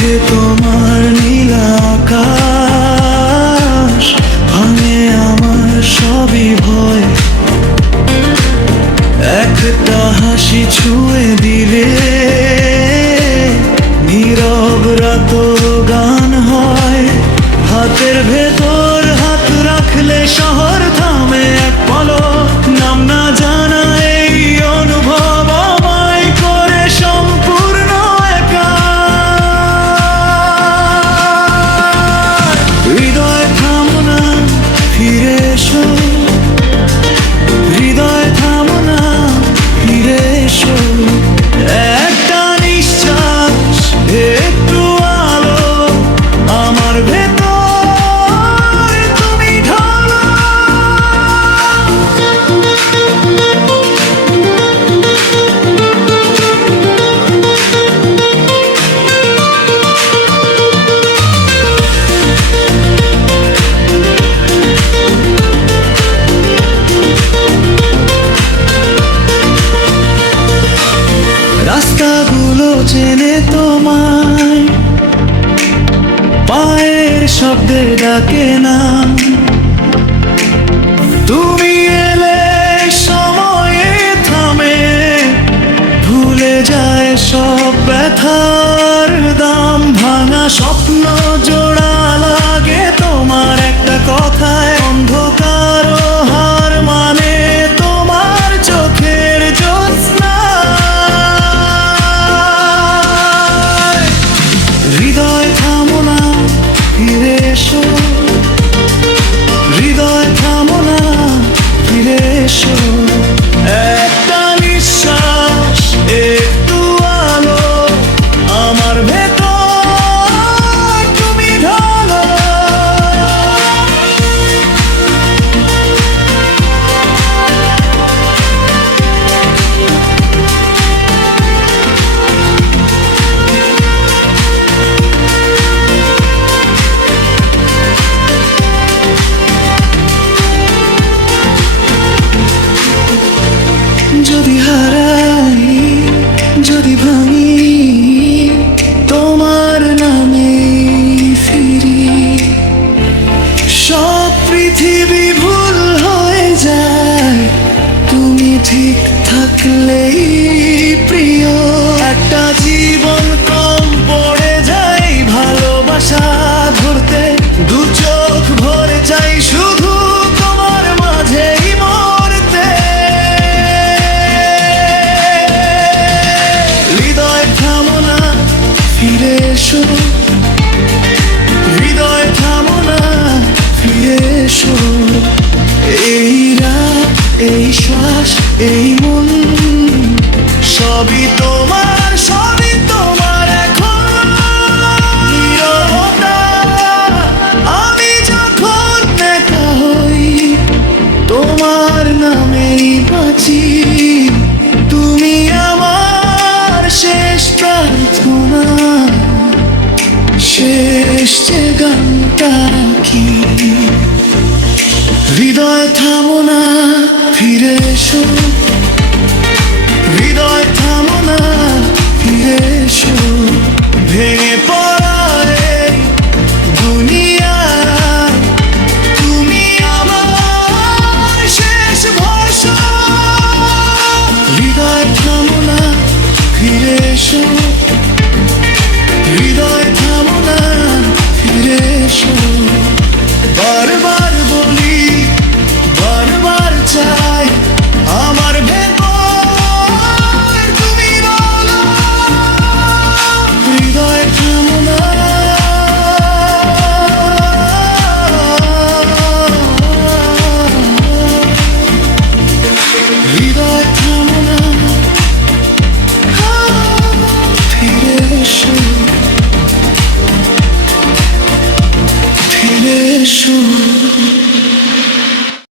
চোখে তোমার নীল আকাশ, ভাঙে আমার সবই ভয়। একটা হাসি ছুঁয়ে দিলে নীরব রাত গান হয়। হাতের ভেতর হাত রাখলে শহর থামে এক পলক। শব্দে ডাকে না। ফিরে এসো যদি হারাই, যদি ভাঙি, তোমার নামে ফিরি। সব পৃথিবী ভুল হয়ে যায়, তুমি ঠিক থাকলেই এসো এই রাত, এই শ্বাস, এই মন, সবই তোমার সবই তোমার এখন। আমি যখন একা হই, তোমার নামেই বাঁচি। তুমি আমার শেষ প্রার্থনা, শেষ যে গানটা কি? হৃদয় থামো না, ফিরে এসো। হৃদয় থামো না, ফিরে এসো। ভেঙে দুনিয়ায় তুমি হৃদয় থামো না, ফিরে হৃদয় বারবার